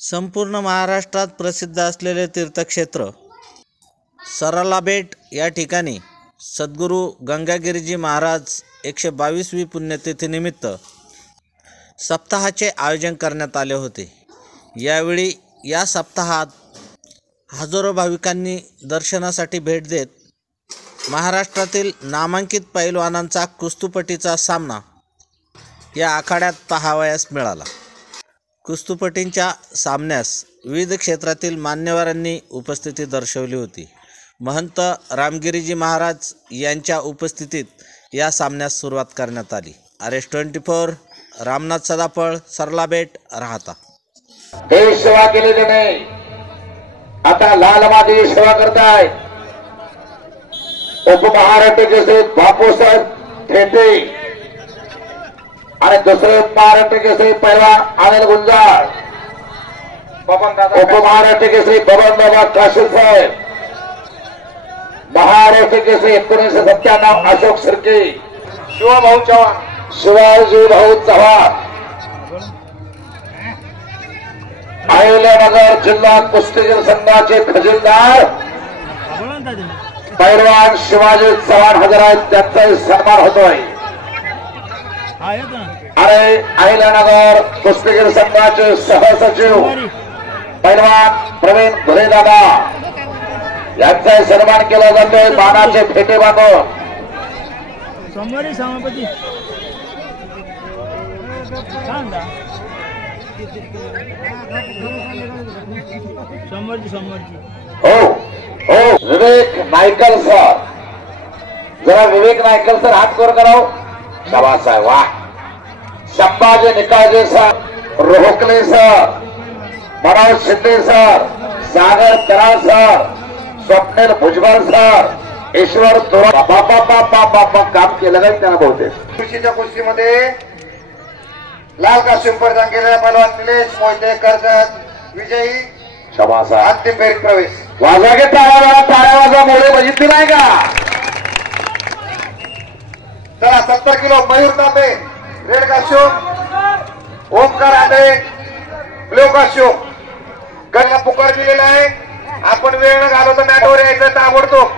संपूर्ण महाराष्ट्रात प्रसिद्ध असलेले तीर्थक्षेत्र सरलाबेट या ठिकाणी सद्गुरू गंगागिरीजी महाराज 122वी पुण्यतिथीनिमित्त सप्ताहाचे आयोजन करण्यात आले होते। यावेळी या सप्ताहात हजारो भाविकांनी दर्शनासाठी भेट देत महाराष्ट्रातील नामांकित पैलवानांचा कुस्तीपटीचा सामना या आखाड्यात पाहावयास मिळाला। कुस्तीपटींच्या सामन्यास विविध क्षेत्रातील मान्यवरांनी उपस्थिती दर्शवली होती। महंत रामगिरीजी महाराज यांच्या उपस्थितीत या सामन्यास सुरुवात करण्यात आली। RS24 रामनाथ सदाफळ, सरलाबेट, राहता। देश सेवा केलेली नाही, आता लाल मादी सेवा करताय। उपमहाराष्ट्र केसरी बापूसाहेब ठेटे आणि दुसरे महाराष्ट्र केसरी पैलवान अनिल गुंजाळ, उपमहाराष्ट्र केसरी बबन बाबा काशील साहेब, महाराष्ट्र केसरी 1997 अशोक सिर्के, शिवभाऊ चव्हाण, शिवाजी भाऊ चव्हाण, अहिल्यानगर जिल्हा कुस्तीगीर संघाचे खजिनदार पैलवान शिवाजी चव्हाण हजर आहेत, त्यांचाही सन्मान होतोय। अरे अहिल्यानगर कुस्तीगीर संघाचे सहसचिव पैलवान प्रवीण भुरेदादा यांचाही सन्मान केला जातोय। मानाचे फेटे बांधून सोमवारी सभापती सोमवारची हो विवेक नायकल सर, जरा विवेक नायकल सर हात वर कराओ। शाबास आहे, वाह। Sambhaji Nikalje sir, Rohkale sir, Manoj Shinde sir, Sagar Karal sir, Swapnil Bhujbal sir, Ishwar Thora, बाबा काम केलं नाही त्यांना बहुतेक। कुस्तीच्या कुस्तीमध्ये लाल कास्ट्यूम परिधान केलेला पैलवान निलेश मोहिते कर्जत विजयी। शाबास आहे, अंतिम फेरीत प्रवेश। वाजा घे टाळ्या वाजा, मोळे बघितली नाही का? चला 70 किलो मयूर तांबे रेड कास्ट्यूम, ओमकार आंधळे ब्ल्यू कास्ट्यूम गळ्याला पुकार दिलेला आहे। आपण वेळ न घालवता मॅटवर यायचं ताबडतोब।